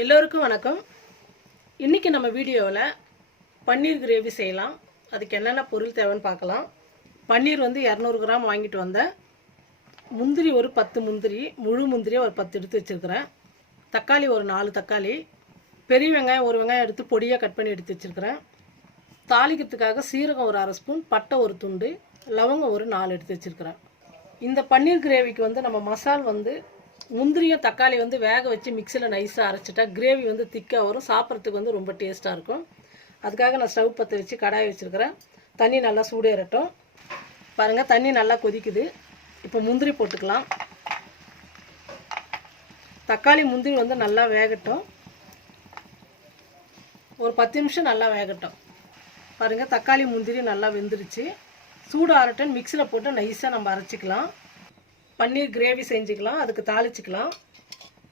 எல்லோருக்கும் வணக்கம். இன்றைக்கி நம்ம வீடியோவில் பன்னீர் கிரேவி செய்யலாம். அதுக்கு என்னென்ன பொருள் தேவைன்னு பார்க்கலாம். பன்னீர் வந்து 200 கிராம் வாங்கிட்டு வந்தேன். முந்திரி ஒரு 10 முந்திரி, முழு முந்திரியை ஒரு 10 எடுத்து வச்சுருக்கிறேன். தக்காளி ஒரு 4 தக்காளி, பெரிய வெங்காயம் ஒரு வெங்காயம் எடுத்து பொடியாக கட் பண்ணி எடுத்து வச்சுருக்கிறேன். தாளிக்கிறதுக்காக சீரகம் ஒரு அரை ஸ்பூன், பட்டை ஒரு துண்டு, லவங்கம் ஒரு 4 எடுத்து வச்சுருக்கிறேன். இந்த பன்னீர் கிரேவிக்கு வந்து நம்ம மசால் வந்து முந்திரியும் தக்காளி வந்து வேக வச்சு மிக்சியில் நைஸாக அரைச்சிட்டா கிரேவி வந்து திக்காக வரும். சாப்பிட்றதுக்கு வந்து ரொம்ப டேஸ்ட்டாக இருக்கும். அதுக்காக நான் ஸ்டவ் பற்ற வச்சு கடாய் வச்சுருக்கிறேன். தண்ணி நல்லா சூடேறட்டும். பாருங்கள், தண்ணி நல்லா கொதிக்குது. இப்போ முந்திரி போட்டுக்கலாம். தக்காளி முந்திரி வந்து நல்லா வேகட்டும். ஒரு 10 நிமிஷம் நல்லா வேகட்டும். பாருங்கள், தக்காளி முந்திரி நல்லா வெந்துருச்சு. சூடு ஆறட்டும். மிக்சியில் போட்டு நைஸாக நம்ம அரைச்சிக்கலாம். பன்னீர் கிரேவி செஞ்சுக்கலாம். அதுக்கு தாளிச்சிக்கலாம்.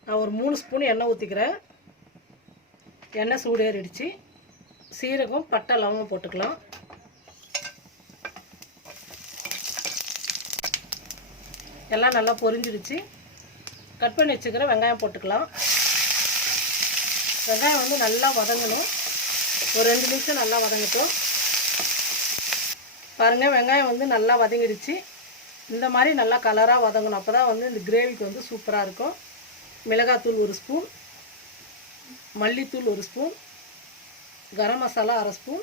நான் ஒரு 3 ஸ்பூன் எண்ணெய் ஊற்றிக்கிறேன். எண்ணெய் சூடேறிடுச்சு. சீரகம், பட்டை, லவங்கம் போட்டுக்கலாம். எல்லாம் நல்லா பொரிஞ்சிடுச்சு. கட் பண்ணி வச்சுக்கிற வெங்காயம் போட்டுக்கலாம். வெங்காயம் வந்து நல்லா வதங்கணும். ஒரு 2 நிமிஷம் நல்லா வதங்கட்டும். பாருங்கள், வெங்காயம் வந்து நல்லா வதங்கிடுச்சு. இந்த மாதிரி நல்லா கலராக வதங்கணும். அப்போ தான் வந்து இந்த கிரேவிக்கு வந்து சூப்பராக இருக்கும். மிளகாத்தூள் 1 ஸ்பூன், மல்லித்தூள் 1 ஸ்பூன், கரம் மசாலா அரை ஸ்பூன்.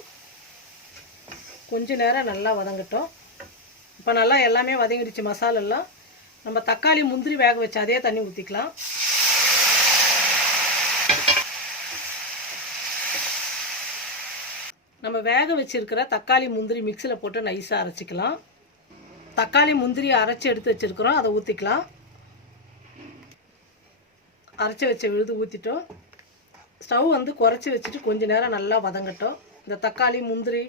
கொஞ்ச நேரம் நல்லா வதங்கட்டும். இப்போ நல்லா எல்லாமே வதங்கிடுச்சு மசாலெல்லாம். நம்ம தக்காளி முந்திரி வேக வச்சு அதே தண்ணி ஊற்றிக்கலாம். நம்ம வேக வச்சுருக்கிற தக்காளி முந்திரி மிக்சியில் போட்டு நைஸாக அரைச்சிக்கலாம். தக்காளி முந்திரி அரைச்சி எடுத்து வச்சுருக்கிறோம், அதை ஊற்றிக்கலாம். அரைச்சி வச்ச விழுது ஊற்றிட்டோம். ஸ்டவ் வந்து குறைச்சி வச்சுட்டு கொஞ்சம் நேரம் நல்லா வதங்கட்டும். இந்த தக்காளி முந்திரி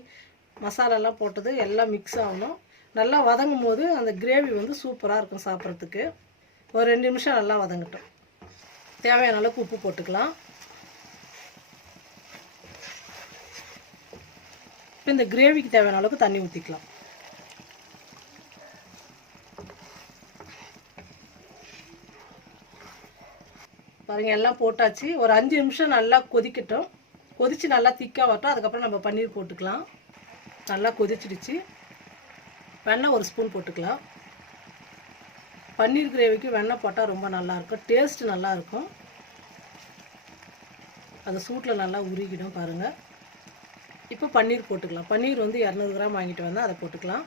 மசாலாலாம் போட்டது எல்லாம் மிக்ஸ் ஆகணும். நல்லா வதங்கும் போது அந்த கிரேவி வந்து சூப்பராக இருக்கும் சாப்பிட்றதுக்கு. ஒரு 2 நிமிஷம் நல்லா வதங்கட்டும். தேவையான அளவுக்கு உப்பு போட்டுக்கலாம். இப்போ இந்த கிரேவிக்கு தேவையான அளவுக்கு தண்ணி ஊற்றிக்கலாம். பாருங்கள், எல்லாம் போட்டாச்சு. ஒரு 5 நிமிஷம் நல்லா கொதிக்கட்டும். கொதித்து நல்லா திக்காக வரட்டும். அதுக்கப்புறம் நம்ம பன்னீர் போட்டுக்கலாம். நல்லா கொதிச்சிடுச்சு. வெண்ணெய் 1 ஸ்பூன் போட்டுக்கலாம். பன்னீர் கிரேவிக்கு வெண்ணெய் போட்டால் ரொம்ப நல்லாயிருக்கும். டேஸ்ட்டு நல்லாயிருக்கும். அந்த சூட்டில் நல்லா உருகிடும். பாருங்கள், இப்போ பன்னீர் போட்டுக்கலாம். பன்னீர் வந்து 200 கிராம் வாங்கிட்டு வந்தால் அதை போட்டுக்கலாம்.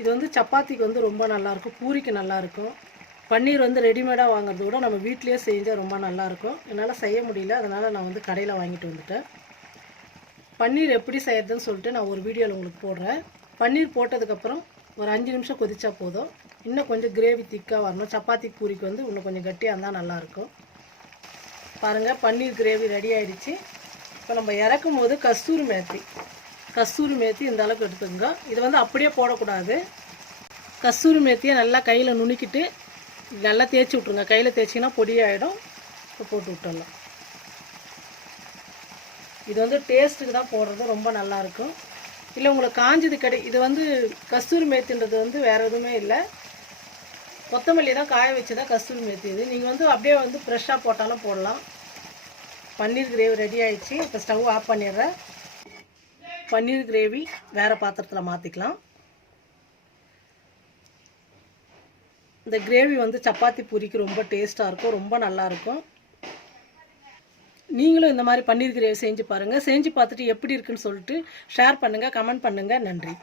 இது வந்து சப்பாத்திக்கு வந்து ரொம்ப நல்லாயிருக்கும், பூரிக்கு நல்லாயிருக்கும். பன்னீர் வந்து ரெடிமேடாக வாங்குறத விட நம்ம வீட்லேயே செஞ்சால் ரொம்ப நல்லாயிருக்கும். என்னால் செய்ய முடியல, அதனால் நான் வந்து கடையில் வாங்கிட்டு வந்துட்டேன். பன்னீர் எப்படி செய்யறதுன்னு சொல்லிட்டு நான் ஒரு வீடியோவில் உங்களுக்கு போடுறேன். பன்னீர் போட்டதுக்கப்புறம் ஒரு 5 நிமிஷம் கொதிச்சா போதும். இன்னும் கொஞ்சம் கிரேவி திக்காக வரணும். சப்பாத்தி பூரிக்கு வந்து இன்னும் கொஞ்சம் கட்டியாக இருந்தால் நல்லாயிருக்கும். பாருங்கள், பன்னீர் கிரேவி ரெடி ஆகிடுச்சு. இப்போ நம்ம இறக்கும் போது கஸ்தூரி மேத்தி இந்த அளவுக்கு எடுத்துக்கோங்க. இது வந்து அப்படியே போடக்கூடாது. கஸ்தூரி மேத்தியை நல்லா கையில் நுணுக்கிட்டு நல்லா தேய்ச்சி விட்ருங்க. கையில் தேய்ச்சிங்கன்னா பொடியாகிடும். இப்போ போட்டு விட்டுடலாம். இது வந்து டேஸ்ட்டுக்கு தான் போடுறது, ரொம்ப நல்லாயிருக்கும். இல்லை உங்களுக்கு காஞ்சது இது வந்து கஸ்தூரி மேத்தின்றது வந்து வேறு எதுவுமே இல்லை, கொத்தமல்லி தான் காய வச்சு தான் கஸ்தூரி மேத்தி. இது நீங்கள் வந்து அப்படியே வந்து ஃப்ரெஷ்ஷாக போட்டாலும் போடலாம். பன்னீர் கிரேவி ரெடி ஆகிடுச்சு. இப்போ ஸ்டவ் ஆஃப் பண்ணிடுறேன். பன்னீர் கிரேவி வேறு பாத்திரத்தில் மாற்றிக்கலாம். இந்த கிரேவி வந்து சப்பாத்தி பூரிக்கு ரொம்ப டேஸ்ட்டாக இருக்கும், ரொம்ப நல்லாயிருக்கும். நீங்களும் இந்த மாதிரி பன்னீர் கிரேவி செஞ்சு பாருங்கள். செஞ்சு பார்த்துட்டு எப்படி இருக்குன்னு சொல்லிட்டு ஷேர் பண்ணுங்கள், கமெண்ட் பண்ணுங்கள். நன்றி.